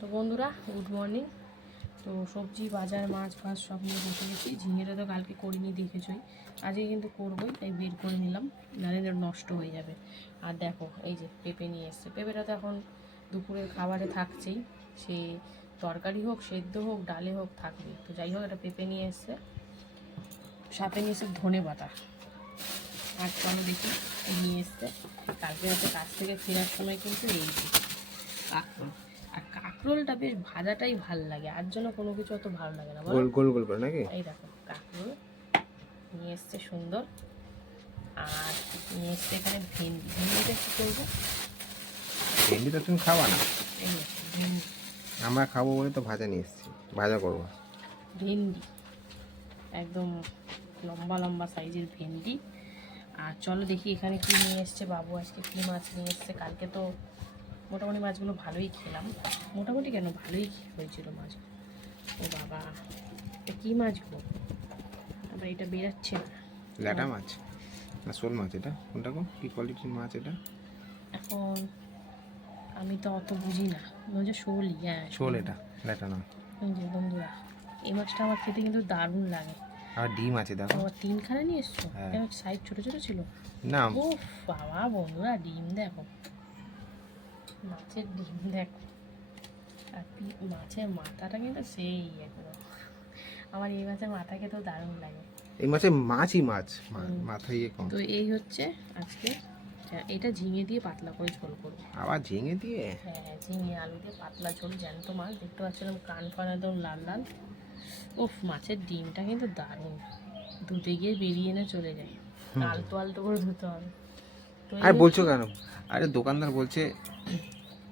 তো বন্ধুরা good morning তো সবজি, বাজার, মাছ ফাছ সব নিয়ে বসে গেছি। ঝিঙেটা তো কালকে করিনি, দেখেছই। আজকে কিন্তু করবোই, তাই বের করে নিলাম। নাহলে নষ্ট হয়ে যাবে। আর দেখো, এই যে পেঁপে নিয়ে এসছে। পেঁপেটা তো এখন দুপুরের খাবারে থাকছেই। সে তরকারি হোক, সেদ্ধ হোক, ডালে হোক থাকবে তো যাই হোক এটা পেঁপে নিয়ে এসছে। সাথে নিয়ে এসছে ধনে পাতা। আর চলো দেখি, নিয়ে এসছে। কালকে রাতে কাছ থেকে ফেরার সময় কিন্তু এই কাঁকরোল আর কাঁকরোলটা বেশ ভাজাটাই ভালো লাগে আর জন্য কোনো কিছু অত ভালো লাগে না গোল গোল গোল করে নাকি? এই দেখো কাঁকরোল নিয়ে এসছে সুন্দর আর নিয়ে এসছে এখানে ভেন্ডি ভেন্ডিটা কী করব? ভেন্ডি তো তুমি খাবা না? আমরা খাব বলে তো ভাজা নিয়ে এসেছি ভাজা করব। ভেন্ডি একদম লম্বা লম্বা সাইজের ভেন্ডি। আর চলো দেখি এখানে কি নিয়ে এসছে বাবু আজকে কী মাছ নিয়ে এসছে কালকে তো মোটামুটি মাছগুলো ভালোই খেলাম। মোটামুটি কেন ভালোই হয়েছিল মাছ? ও বাবা এটা কী মাছ গো? আবার এটা বেরাচ্ছে না। ল্যাটা মাছ? না শোল মাছ এটা? কোনটা গো? কী কোয়ালিটির মাছ এটা? এখন আমি তো অত বুঝি না। হচ্ছে শোলই হ্যাঁ। শোল এটা ল্যাটা না। যে বন্ধুরা এই মাছটা আমার খেতে কিন্তু দারুণ লাগে। আর ডিম আছে দেখো। আবার তিনখানা নিয়ে এসছো? হ্যাঁ। সাইজ ছোটো ছোটো ছিল? না। ও বাবা বন্ধুরা ডিম দেখো। মাছের ডিম দেখো। আর মাছের মাথাটা কিন্তু সেই একদম। আমার এই মাছের মাথা খেতেও দারুণ লাগে। এই মাছের মাছই মাছ মা- হুম। মাথা ইয়ে কম। তো এই হচ্ছে আজকে এটা ঝিঙে দিয়ে পাতলা করে ঝোল করব। আবার ঝিঙে দিয়ে? হ্যাঁ ঝিঙে আলু দিয়ে পাতলা ঝোল জ্যান্ত মাছ। দেখতে পাচ্ছিলাম কান ফান একদম লাল লাল। উফ মাছের ডিমটা কিন্তু দারুণ। ধুতে গিয়ে বেরিয়ে না চলে যায়। আলতো আলতো করে ধুতে হবে। আর বলছো কেন? আরে দোকানদার বলছে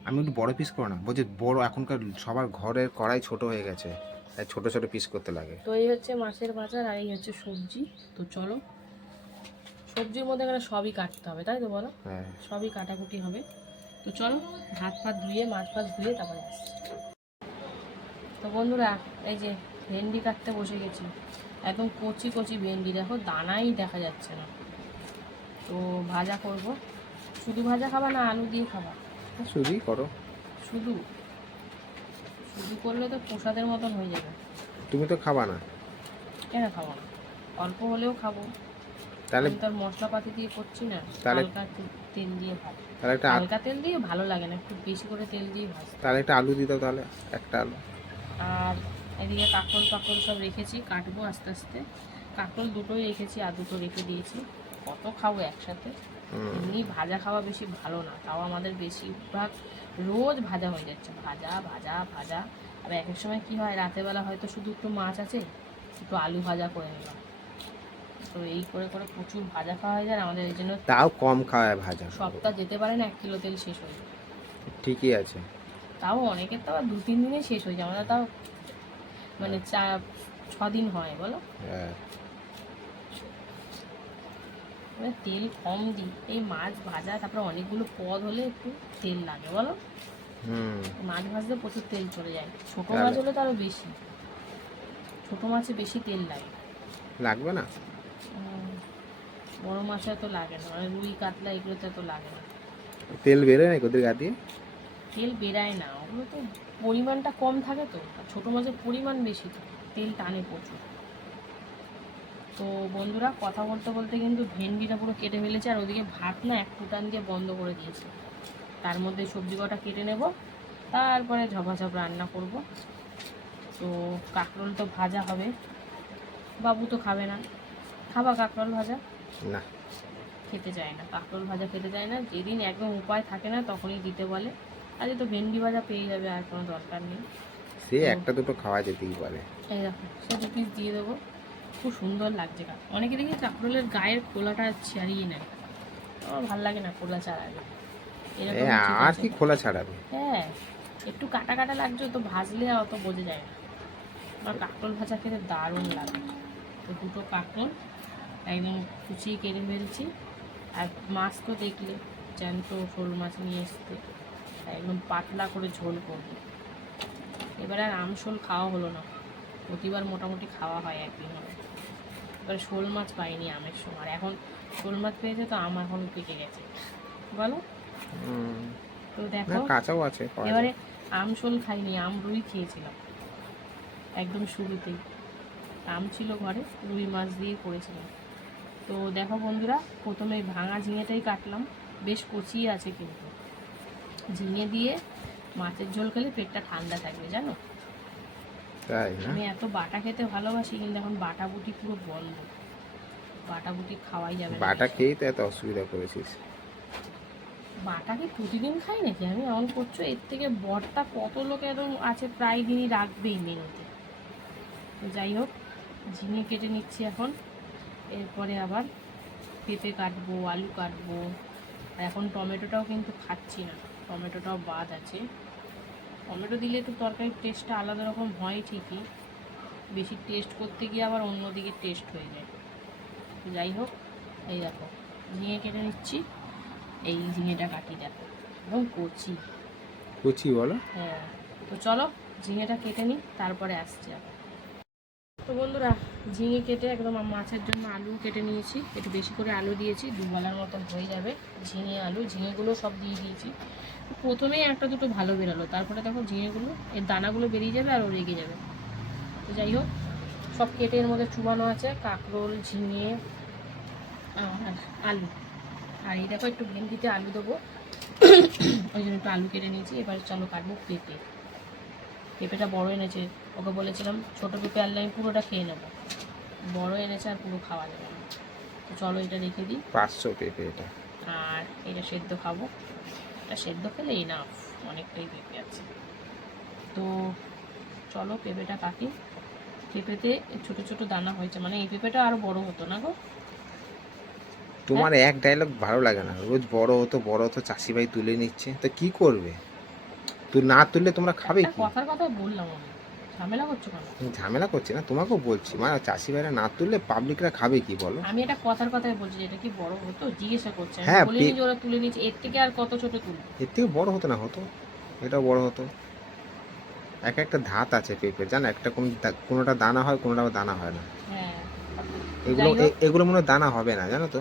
আমি একটু বড় পিস করো না। বলছে বড় এখনকার সবার ঘরের কড়াই ছোট হয়ে গেছে তাই ছোট ছোট পিস করতে লাগে। তো এই হচ্ছে মাছের বাজার আর এই হচ্ছে সবজি। তো চলো সবজির মধ্যে এখানে সবই কাটতে হবে তাই তো বলো? হ্যাঁ। সবই কাটাকুটি হবে। তো চলো হাত ফাত ধুয়ে মাছ ফাছ ধুয়ে তারপরে তো বন্ধুরা এই যে ভেন্ডি কাটতে বসে গেছি। একদম কচি কচি ভেন্ডি দেখো দানাই দেখা যাচ্ছে না। তো ভাজা করব। শুধু ভাজা খাবা না আলু দিয়ে খাবা। শুধুই করো। শুধু। শুধু করলে তো প্রসাদের মতন হয়ে যাবে। তুমি তো খাবা না। কেন খাব না? অল্প হলেও খাব। তাহলে আমি তো আর মশলাপাতি দিয়ে করছি না। তাহলে- তেল দিয়ে ভাজ। তাহলে একটা হালকা তেল দিয়ে ভালো লাগে না। একটু বেশি করে তেল দিয়ে ভাজ। তাহলে একটা আলু দিতে তাহলে একটা আলু। আর এদিকে কাকল পাকল সব রেখেছি কাটবো আস্তে আস্তে। কাকল দুটোই রেখেছি আর দুটো রেখে দিয়েছি। কত খাব একসাথে। এমনি ভাজা খাওয়া বেশি ভালো না তাও আমাদের বেশিরভাগ রোজ ভাজা হয়ে যাচ্ছে ভাজা ভাজা ভাজা। আর এক এক সময় কি হয় রাতের বেলা হয়তো শুধু একটু মাছ আছে একটু আলু ভাজা করে নিলাম। তো এই করে করে প্রচুর ভাজা খাওয়া হয়ে যায় আমাদের এই জন্য তাও কম খাওয়ায় ভাজা। সপ্তাহ যেতে পারে না এক কিলো তেল শেষ হয়ে যায় ঠিকই আছে। তাও অনেকের তো আবার দু তিন দিনে শেষ হয়ে যায় আমাদের তাও মানে চা ছ দিন হয় বলো? হ্যাঁ। মানে তেল কম দিই। এই মাছ ভাজা তারপরে অনেকগুলো পদ হলে একটু তেল লাগে বলো? মাছ ভাজতে প্রচুর তেল চলে যায়। ছোট মাছ হলে তো বেশি। ছোট মাছে বেশি তেল লাগে। লাগবে না? বড় মাছে তো লাগে না। মানে রুই কাতলা এগুলোতে তো লাগে না। তেল বেরোয় না ওদের গা দিয়ে? তেল বেরায় না। ওগুলো তো পরিমাণটা কম থাকে তো। ছোটো মাছের পরিমাণ বেশি থাকে তেল টানে প্রচুর। তো বন্ধুরা কথা বলতে বলতে কিন্তু ভেন্ডিটা পুরো কেটে ফেলেছে আর ওদিকে ভাত না এক ফুটান দিয়ে বন্ধ করে দিয়েছে। তার মধ্যে সবজি কটা কেটে নেব তারপরে ঝপাঝপ রান্না করব। তো কাঁকরোল তো ভাজা হবে বাবু তো খাবে না। খাবা কাঁকরোল ভাজা? না। খেতে চায় না কাঁকরোল ভাজা খেতে চায় না। যেদিন একদম উপায় থাকে না তখনই দিতে বলে। আজকে তো ভেন্ডি ভাজা পেয়ে যাবে আর কোনো দরকার নেই। সে একটা দুটো খাওয়া যেতেই পারে এই দেখো সে দু পিস দিয়ে দেবো। খুব সুন্দর লাগছে কাক অনেকে দেখি কাঁকরোলের গায়ের খোলাটা ছাড়িয়ে নেয়। আমার ভালো লাগে না খোলা ছাড়াবে এরকম আর কি খোলা ছাড়াবে? হ্যাঁ একটু কাটা কাটা লাগছে তো ভাজলে অত বোঝা যায় না। আমার কাঁকরোল ভাজা খেতে দারুণ লাগে। তো দুটো কাঁকরোল একদম কুচিয়ে কেটে ফেলছি। আর মাছ তো দেখলে জ্যান্ত শোল মাছ নিয়ে এসতে একদম পাতলা করে ঝোল করব। এবার আর আমশোল খাওয়া হলো না। প্রতিবার মোটামুটি খাওয়া হয় একদিন হলে এবার শোল মাছ পাইনি আমের সময় এখন শোল মাছ পেয়েছে তো আম এখন পেকে গেছে। বলো? তো দেখো কাঁচাও আছে এবারে আম শোল খাইনি আম রুই খেয়েছিলাম। একদম শুরুতেই। আম ছিল ঘরে রুই মাছ দিয়ে করেছিলাম। তো দেখো বন্ধুরা প্রথমে ভাঙা ঝিঙেটাই কাটলাম। বেশ কচিয়ে আছে কিন্তু। ঝিঙে দিয়ে মাছের ঝোল খেলে পেটটা ঠান্ডা থাকবে জানো? তাই না? আমি এত বাটা খেতে ভালোবাসি কিন্তু এখন বাটা বুটি পুরো বন্ধ। বাটা বুটি খাওয়াই যাবে না বাটা খেয়ে তো এত অসুবিধা করেছিস। বাটা কি প্রতিদিন খাই নাকি? আমি এমন করছ এর থেকে বরটা কত লোক একদম আছে প্রায় দিনই রাখবেই মেনুতে। তো যাই হোক ঝিঙে কেটে নিচ্ছি এখন। এরপরে আবার পেঁপে কাটবো আলু কাটবো। আর এখন টমেটোটাও কিন্তু খাচ্ছি না। টমেটোটাও বাদ আছে। টমেটো দিলে একটু তরকারির টেস্টটা আলাদা রকম হয় ঠিকই। বেশি টেস্ট করতে গিয়ে আবার অন্যদিকে টেস্ট হয়ে যায়। তো যাই হোক এই দেখো ঝিঙে কেটে নিচ্ছি। এই ঝিঙেটা কাটি দেখো এবং কচি। কচি বলো? হ্যাঁ তো চলো ঝিঙেটা কেটে নিই তারপরে আসছি তো বন্ধুরা ঝিঙে কেটে একদম মাছের জন্য আলু কেটে নিয়েছি। একটু বেশি করে আলু দিয়েছি, দুবেলার মতন হয়ে যাবে ঝিঙে আলু। ঝিঙেগুলো সব দিয়ে দিয়েছি। প্রথমেই একটা দুটো ভালো বেরোলো, তারপরে দেখো ঝিঙেগুলো, এর দানাগুলো বেরিয়ে যাবে আর ও রেগে যাবে। তো যাই হোক, সব কেটে এর মধ্যে চুবানো আছে, কাঁকরোল, ঝিঙে আর আলু। আর এই দেখো একটু ভেন্ডিতে আলু দেবো। ওই জন্য একটু আলু কেটে নিয়েছি। এবার চলো কাটবো পেঁপে। পেঁপেটা বড় এনেছে। ওকে বলেছিলাম ছোটো পেঁপে আনলে আমি পুরোটা খেয়ে নেব। বড় এনেছে আর পুরো খাওয়া যাবে না। তো চলো এটা রেখে দিই। পাঁচশো পেঁপে এটা। আর এটা সেদ্ধ খাব। এটা সেদ্ধ খেলে না অনেকটাই পেঁপে আছে। তো চলো পেঁপেটা কাটি। পেঁপেতে ছোট ছোট দানা হয়েছে। মানে এই পেঁপেটা আরও বড় হতো না গো? তোমার এক ডায়লগ ভালো লাগে না। রোজ বড় হতো বড় হতো চাষি ভাই তুলে নিচ্ছে। তো কি করবে? তুই না তুললে তোমরা খাবে কি? কথার কথা বললাম আমি। ঝামেলা করছ কেন? ঝামেলা করছি না তোমাকেও বলছি। মানে চাষি ভাইরা না তুললে পাবলিকরা খাবে কি বলো? আমি এটা কথার কথাই বলছি এটা কি বড় হতো? জিজ্ঞাসা করছে। হ্যাঁ, বলিনি যে ওরা তুলে নিচ্ছে এর থেকে আর কত ছোট তুলবে? এর থেকে বড় হতো না হতো। এটাও বড় হতো। এক একটা ধাত আছে পেঁপে জানো? একটা কোন কোনোটা দানা হয় কোনোটা দানা হয় না। হ্যাঁ। এগুলো এগুলো মনে দানা হবে না জানো তো?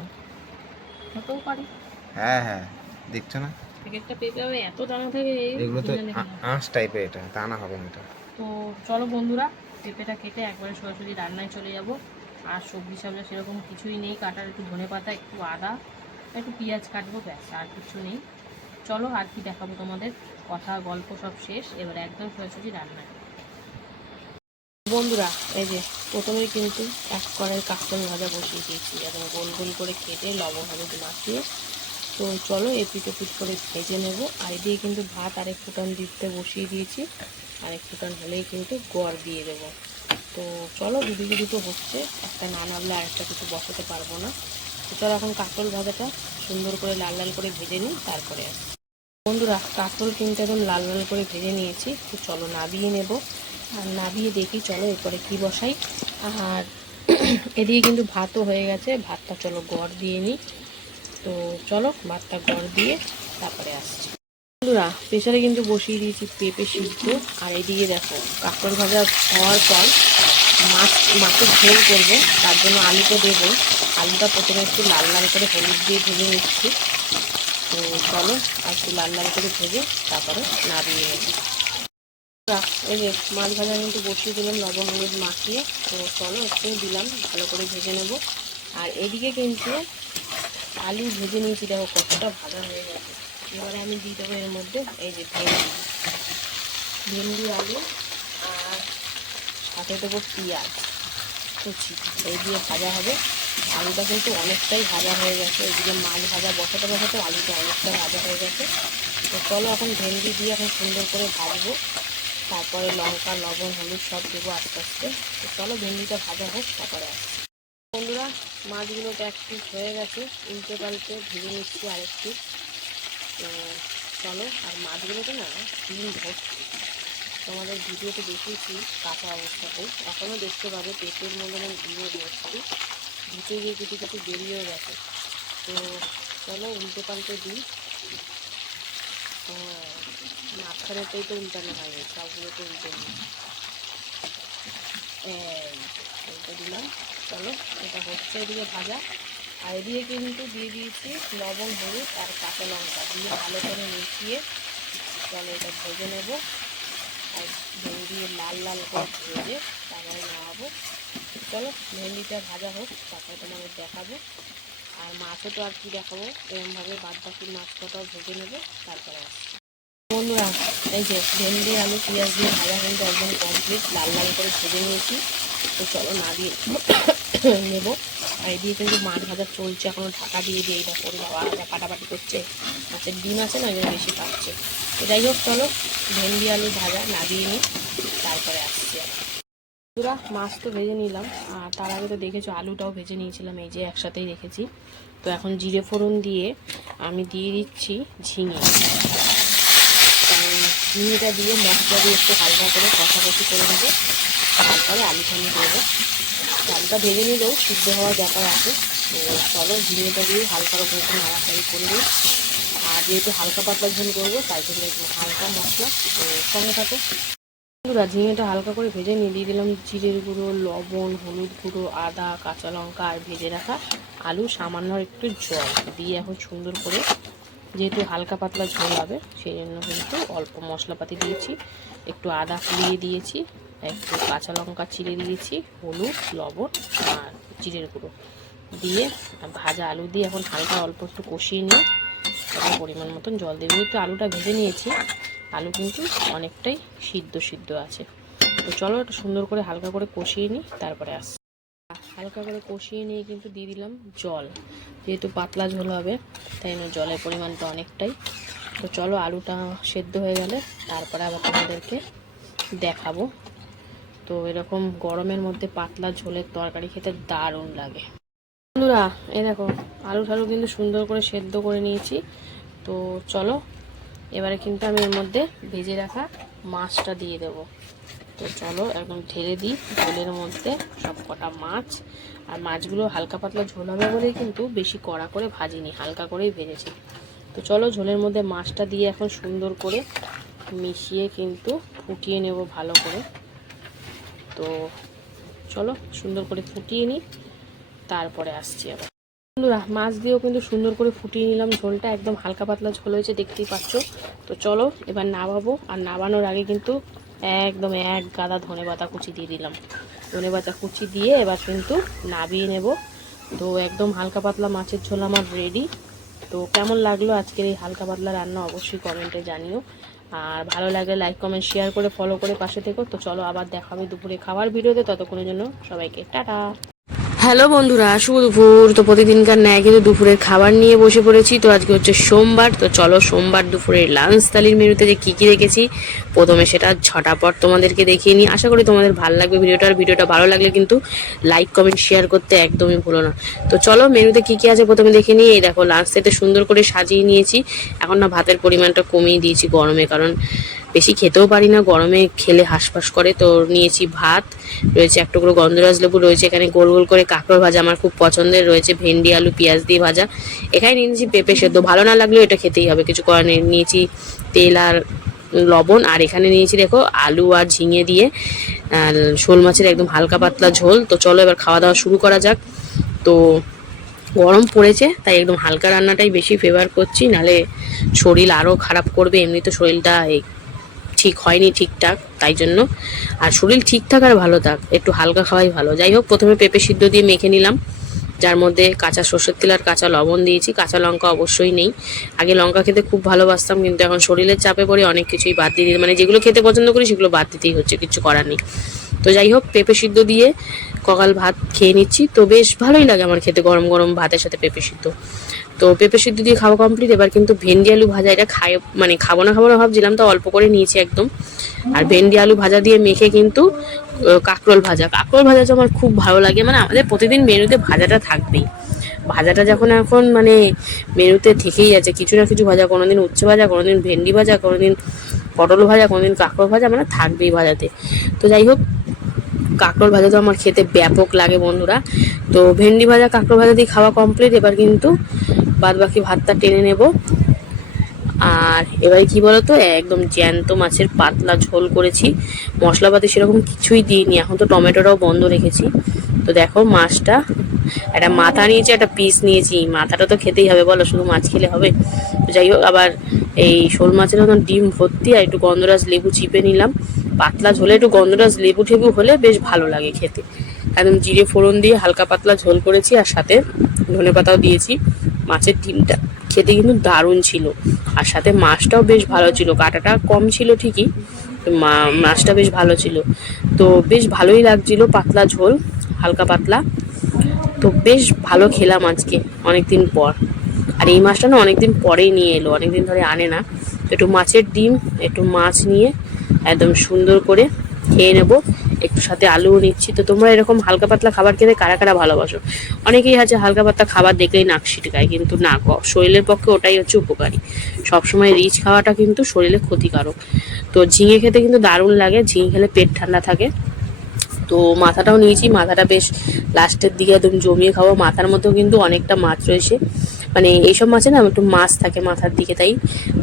হ্যাঁ হ্যাঁ। দেখছ না? এক একটা পেঁপে হবে এত দানা থাকে এগুলো তো কি জানি আ- কেন। আঁশ টাইপের এটা দানা হবে না এটা। তো চলো বন্ধুরা পেঁপেটা কেটে একবারে সরাসরি রান্নায় চলে যাব। আর সবজি সবজি সেরকম কিছুই নেই কাটার একটু ধনে পাতা একটু আদা একটু পেঁয়াজ কাটবো ব্যাস আর কিছু নেই। চলো আর কি দেখাবো তোমাদের কথা গল্প সব শেষ এবার একদম সরাসরি রান্নায়। বন্ধুরা এই যে প্রথমে কিন্তু এক কড়াই কাঁকড় ভাজা বসিয়ে দিয়েছি এবং গোল গোল করে কেটে লবণ হলুদ মাখিয়ে তো চলো এপিট এপিট করে ভেজে নেব। আর এদিকে কিন্তু ভাত আরেক ফুটান দিতে বসিয়ে দিয়েছি। আরেক ফুটান হলেই কিন্তু গড় দিয়ে দেব। তো চলো দুদিকে তো হচ্ছে। একটা না নামলে আরেকটা কিছু বসাতে পারব না। তো চলো এখন কাঁকরোল ভাজাটা সুন্দর করে লাল লাল করে ভেজে নিই, তারপরে। বন্ধুরা কাঁকরোল কিন্তু একদম লাল লাল করে ভেজে নিয়েছি। তো চলো নাবিয়ে নেব। আর নাবিয়ে দেখি চলো এরপরে কি বসাই। আর এদিকে কিন্তু ভাতও হয়ে গেছে। ভাতটা চলো গড় দিয়ে নিই। তো চলো ভাতটা গড় দিয়ে তারপরে আসছি। বন্ধুরা প্রেশারে কিন্তু বসিয়ে দিয়েছি পেঁপে সিদ্ধ। আর এদিকে দেখো, কাঁকড় ভাজা হওয়ার পর মাছ মাছের ঝোল করব, তার জন্য আলুটা দেবো। আলুটা প্রথমে একটু লাল লাল করে হলুদ দিয়ে ভেজে নিচ্ছি। তো চলো, আর একটু লাল লাল করে ভেজে তারপরে নাড়িয়ে নেব। এই যে মাছ ভাজা কিন্তু বসিয়ে দিলাম লবণ, হলুদ মাখিয়ে। তো চলো একটু দিলাম, ভালো করে ভেজে নেব। আর এদিকে কিন্তু আলু ভেজে নিয়েছি, দেখো কতটা ভাজা হয়ে গেছে। এবারে আমি দিয়ে দেবো এর মধ্যে এই যে ভেন্ডি। ভেন্ডি, আলু আর সাথে দেবো পেঁয়াজ। কুচি। এই দিয়ে ভাজা হবে। আলুটা কিন্তু অনেকটাই ভাজা হয়ে গেছে। এদিকে মাছ ভাজা, বসাতে বসাতে আলুটা অনেকটা ভাজা হয়ে গেছে। তো চলো এখন ভেন্ডি দিয়ে এখন সুন্দর করে ভাজবো। তারপরে লঙ্কা, লবণ, হলুদ সব দেবো আস্তে আস্তে। তো চলো ভেন্ডিটা ভাজা হোক, তারপরে আসছি। মাছগুলো তো এক পিস হয়ে গেছে। উল্টে পাল্টে ভেজে নিচ্ছি আরেকটু। তো চলো, আর মাছগুলোকে না ডিম ভর্তি তোমাদের ভিডিওতে দেখিয়েছি কাঁচা অবস্থাতেই। এখনও দেখতে পাবে পেটের মধ্যে যেমন ডিমে ভর্তি ভিতরে গিয়ে কিছু কিছু বেরিয়েও গেছে। তো চলো, উল্টে পাল্টে দিই। মাঝখানেতেই তো উল্টানো হয়নি সবগুলো তো উল্টে এই উল্টে দিলাম। চলো, এটা হচ্ছে এদিকে ভাজা। আর এদিকে কিন্তু দিয়ে দিয়েছি লবণ, হলুদ আর কাঁচা লঙ্কা। দিয়ে ভালো করে মিশিয়ে চলো এটা ভেজে নেব। আর ভেন্ডি লাল লাল করে ভেজে তারপরে নামাবো। চলো, ভেন্ডিটা ভাজা হোক, তারপরে তোমাদের দেখাবো। আর মাছও তো আর কি দেখাবো, এরমভাবে বাদ বাকি মাছ কটাও ভেজে নেব, তারপরে বন্ধুরা, এই যে ভেন্ডি, আলু, পেঁয়াজ দিয়ে ভাজা কিন্তু একদম কমপ্লিট লাল লাল করে ভেজে নিয়েছি। তো চলো না দিয়ে নেব। আর এদিকে কিন্তু মাছ ভাজা চলছে, এখনও ঢাকা দিয়ে দিয়ে এটা করে বাবা, যা কাটাপাটি করছে। মাছের ডিম আছে না, ওই বেশি পাচ্ছে। তো যাই হোক, চলো ভেন্ডি, আলু ভাজা নাবিয়ে নিই, তারপরে আসছি বন্ধুরা, মাছ তো ভেজে নিলাম। আর তার আগে তো দেখেছ, আলুটাও ভেজে নিয়েছিলাম, এই যে একসাথেই রেখেছি। তো এখন জিরে ফোড়ন দিয়ে আমি দিয়ে দিচ্ছি ঝিঙে। ঝিঙেটা দিয়ে মশলা দিয়ে একটু হালকা করে কষাকষি করে নেব। তারপরে আলু আলুখানি দেবো চালটা ভেজে নিলেও সিদ্ধ হওয়ার ব্যাপার আছে। তো চলো ঝিঙেটা দিয়ে হালকা করে একটু নাড়াচাড়ি করে দিই আর যেহেতু হালকা পাতলা ঝোল করব, তাই জন্য একটু হালকা মশলা সঙ্গে থাকো। বন্ধুরা, ঝিঙেটা হালকা করে ভেজে নিয়ে দিয়ে দিলাম জিরের গুঁড়ো, লবণ, হলুদ গুঁড়ো, আদা, কাঁচা লঙ্কা আর ভেজে রাখা আলু, সামান্য একটু জল দিয়ে এখন সুন্দর করে যেহেতু হালকা পাতলা ঝোল হবে, সেই জন্য কিন্তু অল্প মশলাপাতি দিয়েছি। একটু আদা ফুলিয়ে দিয়েছি। একটু কাঁচা লঙ্কা চিড়ে দিয়েছি, হলুদ, লবণ আর জিরের গুঁড়ো দিয়ে ভাজা আলু দিয়ে এখন হালকা অল্প একটু কষিয়ে নিয়ে তারপর পরিমাণ মতন জল দিয়ে। যেহেতু আলুটা ভেজে নিয়েছি, আলু কিন্তু অনেকটাই সিদ্ধ সিদ্ধ আছে। তো চলো একটু সুন্দর করে হালকা করে কষিয়ে নিই, তারপরে আস হালকা করে কষিয়ে নিয়ে কিন্তু দিয়ে দিলাম জল। যেহেতু পাতলা ঝোল হবে, তাই জন্য জলের পরিমাণটা অনেকটাই। তো চলো আলুটা সেদ্ধ হয়ে গেলে, তারপরে আবার তোমাদেরকে দেখাবো তো এরকম গরমের মধ্যে পাতলা ঝোলের তরকারি খেতে দারুণ লাগে। বন্ধুরা, এই দেখো, আলু ঠালু কিন্তু সুন্দর করে সেদ্ধ করে নিয়েছি। তো চলো, এবারে কিন্তু আমি এর মধ্যে ভেজে রাখা মাছটা দিয়ে দেবো। তো চলো, একদম ঢেলে দিই ঝোলের মধ্যে সব কটা মাছ। আর মাছগুলো হালকা পাতলা ঝোল হবে বলেই কিন্তু বেশি কড়া করে ভাজিনি, হালকা করেই ভেজেছি। তো চলো, ঝোলের মধ্যে মাছটা দিয়ে এখন সুন্দর করে মিশিয়ে কিন্তু ফুটিয়ে নেব ভালো করে। তো চলো সুন্দর করে ফুটিয়ে নিই। তারপরে আসছি আবার। বন্ধুরা, মাছ দিয়েও কিন্তু সুন্দর করে ফুটিয়ে নিলাম। ঝোলটা একদম হালকা পাতলা ঝোল হয়েছে, দেখতেই পাচ্ছ। তো চলো, এবার নামাবো। আর নামানোর আগে কিন্তু একদম এক গাদা ধনে পাতা কুচি দিয়ে দিলাম। ধনে পাতা কুচি দিয়ে এবার কিন্তু নাবিয়ে নেব। তো একদম হালকা পাতলা মাছের ঝোল আমার রেডি তো কেমন লাগল আজকের এই হালকা পাতলা রান্না অবশ্যই কমেন্টে জানিও। আর ভালো লাগে লাইক কমেন্ট শেয়ার করে ফলো করে পাশে থেকো। তো চলো আবার দেখাবে দুপুরে খাবার ভিডিওতে। ততক্ষণের জন্য সবাইকে টাটা। হ্যালো বন্ধুরা, শুভ দুপুর। তো প্রতিদিনকার ন্যায় কিন্তু দুপুরের খাবার নিয়ে বসে পড়েছি। তো আজকে হচ্ছে সোমবার। তো চলো সোমবার দুপুরের লাঞ্চ থালির মেনুতে যে কী কী রেখেছি প্রথমে সেটা ছটাপট তোমাদেরকে দেখিয়ে নিই। আশা করি তোমাদের ভালো লাগবে ভিডিওটা। আর ভিডিওটা ভালো লাগলে কিন্তু লাইক কমেন্ট শেয়ার করতে একদমই ভুলো না। তো চলো মেনুতে কী কী আছে প্রথমে দেখে নিই। এই দেখো লাঞ্চ সেটে সুন্দর করে সাজিয়ে নিয়েছি। এখন না ভাতের পরিমাণটা কমিয়ে দিয়েছি গরমে, কারণ বেশি খেতেও পারি না, গরমে খেলে হাঁসফাঁস করে। তো নিয়েছি ভাত, রয়েছে এক টুকরো গন্ধরাজ লেবু, রয়েছে এখানে গোল গোল করে কাঁকড় ভাজা আমার খুব পছন্দের, রয়েছে ভেন্ডি, আলু, পেঁয়াজ দিয়ে ভাজা। এখানে নিয়েছি পেঁপে সেদ্ধ, ভালো না লাগলেও এটা খেতেই হবে। কিছু করার নেই, নিয়েছি তেল আর লবণ, আর এখানে নিয়েছি দেখো আলু আর ঝিঙে দিয়ে শোল মাছের একদম হালকা পাতলা ঝোল। তো চলো এবার খাওয়া দাওয়া শুরু করা যাক। তো গরম পড়েছে, তাই একদম হালকা রান্নাটাই বেশি ফেভার করছি নালে শরীর আরও খারাপ করবে, এমনি তো শরীরটা ঠিক হয়নি ঠিকঠাক, তাই জন্য। আর শরীর ঠিক থাক আর ভালো থাক, একটু হালকা খাওয়াই ভালো। যাই হোক, প্রথমে পেঁপে সিদ্ধ দিয়ে মেখে নিলাম, যার মধ্যে কাঁচা সর্ষের তেল আর কাঁচা লবণ দিয়েছি। কাঁচা লঙ্কা অবশ্যই নেই। আগে লঙ্কা খেতে খুব ভালোবাসতাম, কিন্তু এখন শরীরের চাপে পড়ে অনেক কিছুই বাদ দিয়ে দিই। মানে যেগুলো খেতে পছন্দ করি, সেগুলো বাদ দিতেই হচ্ছে, কিছু করার নেই। তো যাই হোক, পেঁপে সিদ্ধ দিয়ে ককাল ভাত খেয়ে নিচ্ছি। তো বেশ ভালোই লাগে আমার খেতে, গরম গরম ভাতের সাথে পেঁপে সিদ্ধ। তো পেঁপে সিদ্ধ দিয়ে খাওয়া কমপ্লিট এবার কিন্তু ভেন্ডি আলু ভাজা, এটা খাই মানে খাব না খাব না ভাবছিলাম, তো অল্প করে নিয়েছি একদম। আর ভেন্ডি আলু ভাজা দিয়ে মেখে কিন্তু কাঁকরোল ভাজা। কাঁকরোল ভাজা তো আমার খুব ভালো লাগে মানে আমাদের প্রতিদিন মেনুতে ভাজাটা থাকবেই। ভাজাটা যখন এখন মানে মেনুতে থেকেই আছে কিছু না কিছু ভাজা, কোনোদিন উচ্ছে ভাজা, কোনোদিন ভেন্ডি ভাজা, কোনোদিন পটল ভাজা, কোনোদিন কাঁকরোল ভাজা মানে থাকবেই ভাজাতে। তো যাই হোক কাঁকরোল ভাজা তো আমার খেতে ব্যাপক লাগে বন্ধুরা। তো ভেন্ডি ভাজা, কাঁকরোল ভাজা দিয়ে খাওয়া কমপ্লিট এবার কিন্তু বাদ বাকি ভাতটা টেনে নেব। আর এবারে কি বলতো, একদম জ্যান্ত মাছের পাতলা ঝোল করেছি। মশলাপাতি সেরকম কিছুই দিইনি। এখন তো টমেটোটাও বন্ধ রেখেছি। তো দেখো মাছটা, একটা মাথা নিয়েছি, একটা পিস নিয়েছি। মাথাটা তো খেতেই হবে, বলো, শুধু মাছ খেলে হবে। যাই হোক, আবার এই শোল মাছের মতন ডিম ভর্তি, আর একটু গন্ধরাজ লেবু চিপে নিলাম। পাতলা ঝোলে একটু গন্ধরাজ লেবু টেবু হলে বেশ ভালো লাগে খেতে। একদম জিরে ফোড়ন দিয়ে হালকা পাতলা ঝোল করেছি আর সাথে ধনে পাতাও দিয়েছি মাছের ডিমটা। খেতে কিন্তু দারুণ ছিল। আর সাথে মাছটাও বেশ ভালো ছিল, কাটাটা কম ছিল ঠিকই মাছটা বেশ ভালো ছিল। তো বেশ ভালোই লাগছিল পাতলা ঝোল, হালকা পাতলা। তো বেশ ভালো খেলাম আজকে অনেকদিন পর। আর এই মাছটা না অনেকদিন পরেই নিয়ে এলো, অনেকদিন ধরে আনে না। একটু মাছের ডিম, একটু মাছ নিয়ে একদম সুন্দর করে খেয়ে নেব। একটু সাথে আলুও নিচ্ছি। তো তোমরা এরকম হালকা পাতলা খাবার খেতে কারা কারা ভালোবাসো? অনেকেই আছে হালকা পাতলা খাবার দেখলেই নাক ছিটকায়, কিন্তু না শরীরের পক্ষে ওটাই হচ্ছে উপকারী। সবসময় রিচ খাওয়াটা কিন্তু শরীরে ক্ষতিকারক। তো ঝিঙে খেতে কিন্তু দারুণ লাগে, ঝিঙে খেলে পেট ঠান্ডা থাকে। তো মাথাটাও নিয়েছি, মাথাটা বেশ লাস্টের দিকে একদম জমিয়ে খাব। মাথার মধ্যেও কিন্তু অনেকটা মাছ রয়েছে। মানে এইসব মাছে না একটু মাছ থাকে মাথার দিকে, তাই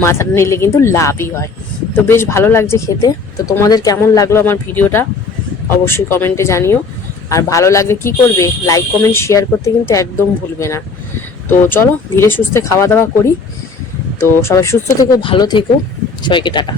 মাথাটা নিলে কিন্তু লাভই হয়। তো বেশ ভালো লাগছে খেতে। তো তোমাদের কেমন লাগল আমার ভিডিওটা? অবশ্যই কমেন্টে জানিও। আর ভালো লাগলে কি করবে? লাইক কমেন্ট শেয়ার করতে কিন্তু একদম ভুলবে না। তো চলো, ধীরে সুস্থে খাওয়া দাওয়া করি। তো সবাই সুস্থ থেকো, ভালো থেকো। সবাইকে টাটা।